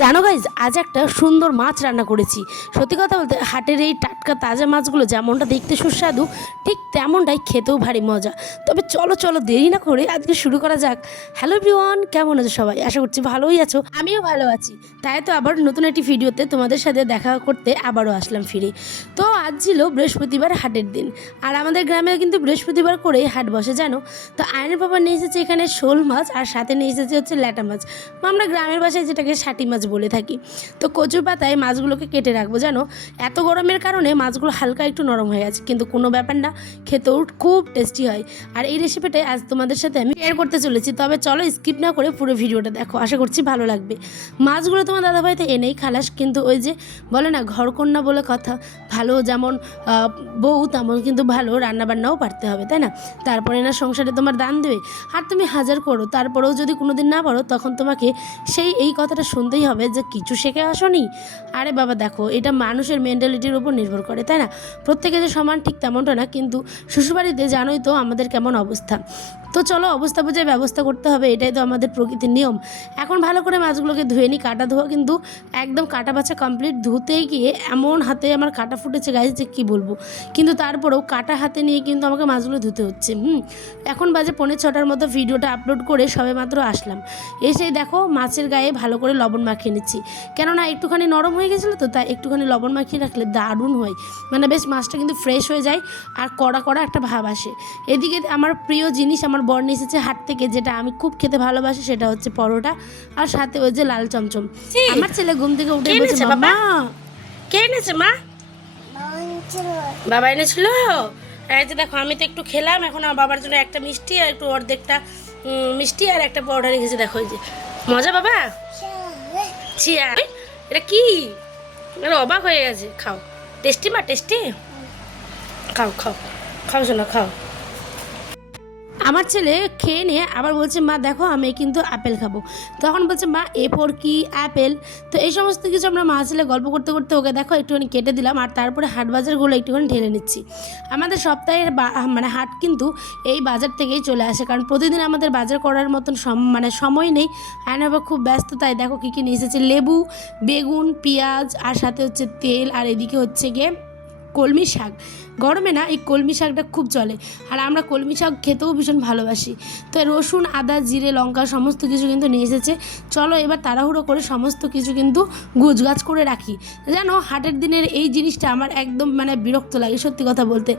জানো গাইজ, আজ একটা সুন্দর মাছ রান্না করেছি। সত্যি কথা বলতে হাটের এই টাটকা তাজা মাছগুলো যেমনটা দেখতে সুস্বাদু, ঠিক তেমনটাই খেতেও ভারী মজা। তবে চলো চলো দেরি না করে আজকে শুরু করা যাক। হ্যালো এভরিওয়ান, কেমন আছো সবাই? আশা করছি ভালোই আছো, আমিও ভালো আছি। তাই তো আবার নতুন একটি ভিডিওতে তোমাদের সাথে দেখা করতে আবারও আসলাম ফিরে। তো আজ ছিল বৃহস্পতিবার, হাটের দিন। আর আমাদের গ্রামে কিন্তু বৃহস্পতিবার করেই হাট বসে, জানো। তো আয়নের বাবা নিয়ে এসেছে এখানে শোল মাছ, আর সাথে নিয়ে এসেছে হচ্ছে ল্যাটা মাছ, বা আমরা গ্রামের ভাষায় যেটাকে ষাটি মাছ বলে থাকি। তো কচুর পাতায় মাছগুলোকে কেটে রাখবো, জানো। এত গরমের কারণে মাছগুলো হালকা একটু নরম হয়ে আছে, কিন্তু কোনো ব্যাপার না, খেতেও খুব টেস্টি হয়। আর এই রেসিপিটাই আজ তোমাদের সাথে আমি শেয়ার করতে চলেছি। তবে চলো স্কিপ না করে পুরো ভিডিওটা দেখো, আশা করছি ভালো লাগবে। মাছগুলো তোমার দাদাভাইতে এনেই খালাস, কিন্তু ওই যে বলে না ঘরকন্যা বলে কথা, ভালো যেমন বউ তেমন কিন্তু ভালো রান্নাবান্নাও পারতে হবে, তাই না? তারপরে না সংসারে তোমার দান দেবে। আর তুমি হাজার করো, তারপরেও যদি কোনোদিন না পারো, তখন তোমাকে এই কথাটা শুনতেই হবে যে কিছু শিখে আসোনি। আরে বাবা দেখো, এটা মানুষের মেন্টালিটির উপর নির্ভর করে, তাই না? প্রত্যেকে যে সমান ঠিক তেমনটা না, কিন্তু শ্বশুরবাড়িতে জানোই তো আমাদের কেমন অবস্থা। তো চলো অবস্থা বুঝে ব্যবস্থা করতে হবে, এটাই তো আমাদের প্রকৃতির নিয়ম। এখন ভালো করে মাছগুলোকে ধুয়ে নিই। কাটা ধোয়া কিন্তু একদম কাটা বাছা কমপ্লিট। ধুতেই গিয়ে এমন হাতে আমার কাটা ফুটেছে গাইজ যে কী বলবো, কিন্তু তারপরেও কাটা হাতে নিয়ে কিন্তু আমাকে মাছগুলো ধুতে হচ্ছে। এখন বাজে 5:45 মতো। ভিডিওটা আপলোড করে সবে মাত্র আসলাম। এসেই দেখো মাছের গায়ে ভালো করে লবণ মাখিয়ে নিচ্ছি, কেননা একটুখানি নরম হয়ে গেছিলো তো, তাই একটুখানি লবণ মাখিয়ে রাখলে দারুণ হয়, মানে বেশ মাছটা কিন্তু ফ্রেশ হয়ে যায় আর কড়া কড়া একটা ভাব আসে। এদিকে আমার প্রিয় জিনিস আমার বর নিয়ে এসেছে হাট থেকে, যেটা আমি খুব খেতে ভালোবাসি, সেটা হচ্ছে পরোটা, আর সাথে ওই যে লাল চমচম। আমার ছেলে ঘুম থেকে উঠে বলছে, বাবা কে এনেছে মা? বাবা এনেছিল। এই যে দেখো, আমি তো একটু খেলাম, এখন আমার বাবার জন্য একটা মিষ্টি আর একটু অর্ধেকটা মিষ্টি আর একটা পরোটা রেখেছে। দেখো এই যে মজা বাবা। ছিয়া, এটা কি? এটা অবাক হয়ে গেছে। খাও, টেস্টি মা, টেস্টি। খাও খাও খাও শোনা, খাও। আমার ছেলে খেয়ে নিয়ে আবার বলছে, মা দেখো আমি কিন্তু আপেল খাবো। তখন বলছে, মা এ ফর কি অ্যাপেল? তো এই সমস্ত কিছু আমরা মা ছেলে গল্প করতে করতে ওকে দেখো একটুখানি কেটে দিলাম, আর তারপরে হাট বাজারগুলো একটুখানি ঢেলে নিচ্ছি। আমাদের সপ্তাহের মানে হাট কিন্তু এই বাজার থেকেই চলে আসে, কারণ প্রতিদিন আমাদের বাজার করার মতন মানে সময় নেই। আয়না বাবা খুব ব্যস্ত, তাই দেখো কী কী নিয়ে এসেছে। লেবু, বেগুন, পেঁয়াজ, আর সাথে হচ্ছে তেল, আর এদিকে হচ্ছে গিয়ে কলমি শাক। গরমে না এই কলমি শাকটা খুব চলে, আর আমরা কলমি শাক খেতেও ভীষণ ভালোবাসি। তো রসুন, আদা, জিরে, লঙ্কা সমস্ত কিছু কিন্তু নিয়ে এসেছে। চলো এবার তাড়াহুড়ো করে সমস্ত কিছু কিন্তু গুছগাছ করে রাখি। জানো হাটের দিনের এই জিনিসটা আমার একদম মানে বিরক্ত লাগে, সত্যি কথা বলতে।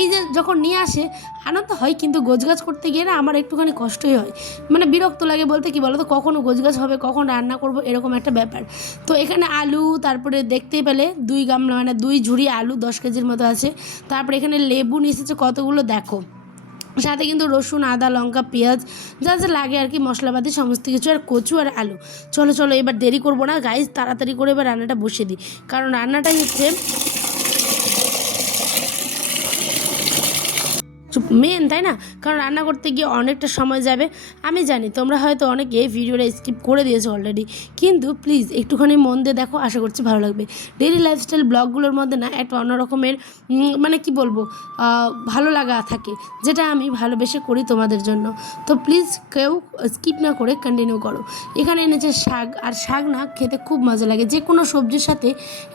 এই যে যখন নিয়ে আসে আনন্দ হয়, কিন্তু গোছগাছ করতে গিয়ে না আমার একটুখানি কষ্টই হয়, মানে বিরক্ত লাগে বলতে কি বলো তো, কখনো গোছগাছ হবে, কখন রান্না করব, এরকম একটা ব্যাপার। তো এখানে আলু, তারপরে দেখতেই পেলে 2 গামলা মানে 2 ঝুড়ি আলু 10 কেজির মতো আছে। তারপরে এখানে লেবু নিয়ে এসেছে কতগুলো দেখো, সাথে কিন্তু রসুন, আদা, লঙ্কা, পেঁয়াজ, যা যা লাগে আর কি, মশলাপাতি সমস্ত কিছু, আর কচু আর আলু। চলো চলো এবার দেরি করবো না গাইজ, তাড়াতাড়ি করে এবার রান্নাটা বসিয়ে দিই, কারণ রান্নাটাই হচ্ছে মেন, তাই না? কারণ রান্না করতে গিয়ে অনেকটা সময় যাবে। আমি জানি তোমরা হয়তো অনেকে ভিডিওটা স্কিপ করে দিয়েছো অলরেডি, কিন্তু প্লিজ একটুখানি মন দিয়ে দেখো, আশা করছি ভালো লাগবে। ডেইলি লাইফস্টাইল ব্লগগুলোর মধ্যে না একটা অন্যরকমের মানে কি বলবো, ভালো লাগা থাকে, যেটা আমি ভালোবেসে করি তোমাদের জন্য। তো প্লিজ কেউ স্কিপ না করে কন্টিনিউ করো। এখানে এনেছে শাক, আর শাক না খেতে খুব মজা লাগে, যে কোনো সবজির সাথে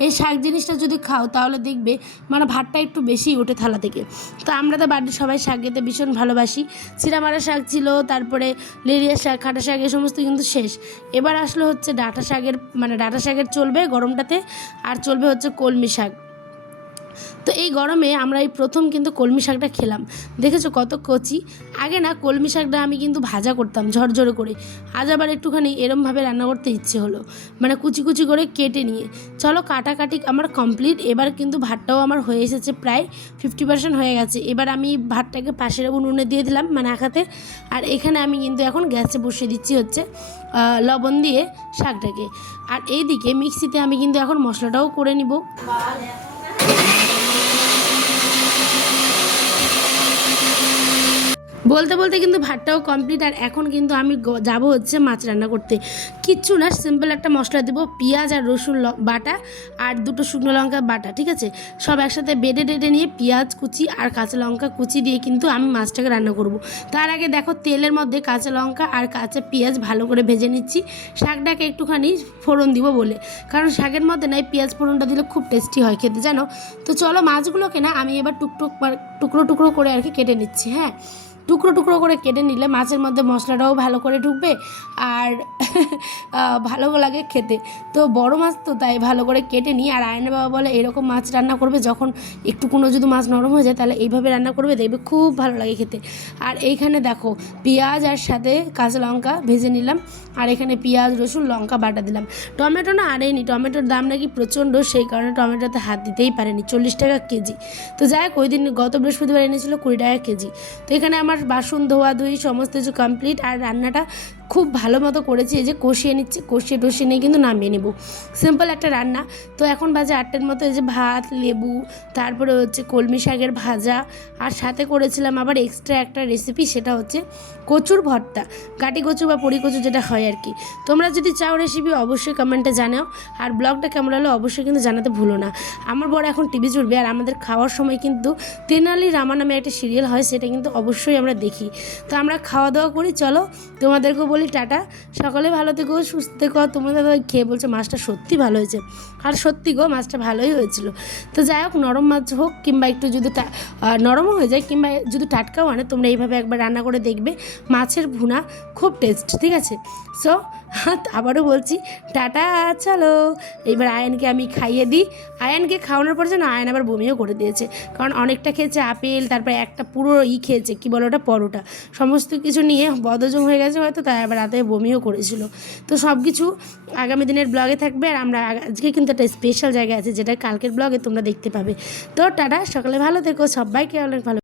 এই শাক জিনিসটা যদি খাও তাহলে দেখবে মানে ভাতটা একটু বেশি ওঠে থালা থেকে। তো আমরা তো বাড়ির সবাই শাক খেতে ভীষণ ভালোবাসি। চিরামারা শাক ছিল, তারপরে লেরিয়া শাক, খাটা শাক, এই সমস্ত কিন্তু শেষ। এবার আসলো হচ্ছে ডাঁটা শাকের, মানে ডাঁটা শাকের চলবে গরমটাতে, আর চলবে হচ্ছে কলমি শাক। তো এই গরমে আমরা এই প্রথম কিন্তু কলমি শাকটা খেলাম। দেখেছো কত কচি। আগে না কলমি শাকটা আমি কিন্তু ভাজা করতাম ঝরঝরে করে, আজ আবার একটুখানি এরমভাবে রান্না করতে ইচ্ছে হলো, মানে কুচি কুচি করে কেটে নিয়ে। চলো কাটাকাটি আমার কমপ্লিট। এবার কিন্তু ভাতটাও আমার হয়ে এসেছে, প্রায় 50% হয়ে গেছে। এবার আমি ভাতটাকে পাশের উনুনে দিয়ে দিলাম, মানে আখাতে। আর এখানে আমি কিন্তু এখন গ্যাসে বসিয়ে দিচ্ছি হচ্ছে লবণ দিয়ে শাকটাকে। আর এইদিকে মিক্সিতে আমি কিন্তু এখন মশলাটাও করে নিব। বলতে বলতে কিন্তু ভাতটাও কমপ্লিট। আর এখন কিন্তু আমি যাব হচ্ছে মাছ রান্না করতে। কিচ্ছু না, সিম্পল একটা মশলা দেবো, পেঁয়াজ আর রসুন বাটা আর দুটো শুকনো লঙ্কা বাটা, ঠিক আছে, সব একসাথে বেটে টেটে নিয়ে পেঁয়াজ কুচি আর কাঁচা লঙ্কা কুচি দিয়ে কিন্তু আমি মাছটাকে রান্না করব। তার আগে দেখো তেলের মধ্যে কাঁচা লঙ্কা আর কাঁচা পেঁয়াজ ভালো করে ভেজে নিচ্ছি, শাকটাকে একটুখানি ফোড়ন দিব বলে, কারণ শাকের মধ্যে না এই পেঁয়াজ ফোড়নটা দিলে খুব টেস্টি হয় খেতে, জানো। তো চলো মাছগুলোকে না আমি এবার টুকরো টুকরো করে আর কি কেটে নিচ্ছি। হ্যাঁ, টুকরো টুকরো করে কেটে নিলে মাছের মধ্যে মশলাটাও ভালো করে ঢুকবে আর ভালো লাগে খেতে। তো বড় মাছ তো তাই ভালো করে কেটে নিই। আর আয়নের বাবা বলে এরকম মাছ রান্না করবে, যখন একটু কোনো যদি মাছ নরম হয়ে যায় তাহলে এইভাবে রান্না করবে, দেখবে খুব ভালো লাগে খেতে। আর এইখানে দেখো পেঁয়াজ আর সাথে কাঁচা লঙ্কা ভেজে নিলাম, আর এখানে পেঁয়াজ রসুন লঙ্কা বাটা দিলাম। টমেটো না আনেনি, টমেটোর দাম নাকি প্রচণ্ড, সেই কারণে টমেটোতে হাত দিতেই পারেনি, 40 টাকা কেজি। তো যাই হোক, ওই দিন গত বৃহস্পতিবার এনেছিল 20 টাকা কেজি। তো এখানে আমার বাসন ধোয়া ধুই সমস্ত কিছু কমপ্লিট, আর রান্নাটা খুব ভালো মতো করেছি। এই যে কষিয়ে নিচ্ছি, কষিয়ে টষিয়ে নিয়ে কিন্তু নামিয়ে নেব, সিম্পল একটা রান্না। তো এখন বাজে 8টার মতো। এই যে ভাত, লেবু, তারপরে হচ্ছে কলমি শাকের ভাজা, আর সাথে করেছিলাম আবার এক্সট্রা একটা রেসিপি, সেটা হচ্ছে কচুর ভর্তা, কাটি কচু বা পরি কচু যেটা হয় আর কি। তোমরা যদি চাও রেসিপি অবশ্যই কমেন্টে জানাও, আর ব্লগটা কেমন হলো অবশ্যই কিন্তু জানাতে ভুলো না। আমার বড় এখন টিভি জুড়বে, আর আমাদের খাওয়ার সময় কিন্তু তেনালি রামা নামে একটা সিরিয়াল হয়, সেটা কিন্তু অবশ্যই আমরা দেখি। তো আমরা খাওয়া দাওয়া করি, চলো তোমাদেরকেও বলি টাটা। সকলে ভালো থেকো, সুস্থ থেকো। তোমাদের খেয়ে বলছে মাছটা সত্যি ভালো হয়েছে, আর সত্যি গো মাছটা ভালোই হয়েছিল। তো যাই হোক, নরম মাছ হোক কিংবা একটু যদি নরমও হয়ে যায় কিংবা যদি টাটকাও আনে, তোমরা এইভাবে একবার রান্না করে দেখবে, মাছের ভুনা খুব টেস্ট, ঠিক আছে। সো আবারও বলছি টাটা, চলো। এইবার আয়ানকে আমি খাইয়ে দিই। আয়ানকে খাওয়ানোর পর যেন আয়ান আবার বমিও করে দিয়েছে, কারণ অনেকটা খেয়েছে আপেল, তারপরে একটা পুরো খেয়েছে, কী বলো ওটা, পরোটা, সমস্ত কিছু নিয়ে বদহজম হয়ে গেছে হয়তো, তাই আবার রাতে বমিও করেছিল। তো সব কিছু আগামী দিনের ব্লগে থাকবে। আর আমরা আজকে কিন্তু একটা স্পেশাল জায়গা আছে, যেটা কালকের ব্লগে তোমরা দেখতে পাবে। তো টাটা, সকালে ভালো থেকো, সবাইকে অনেক ভালো।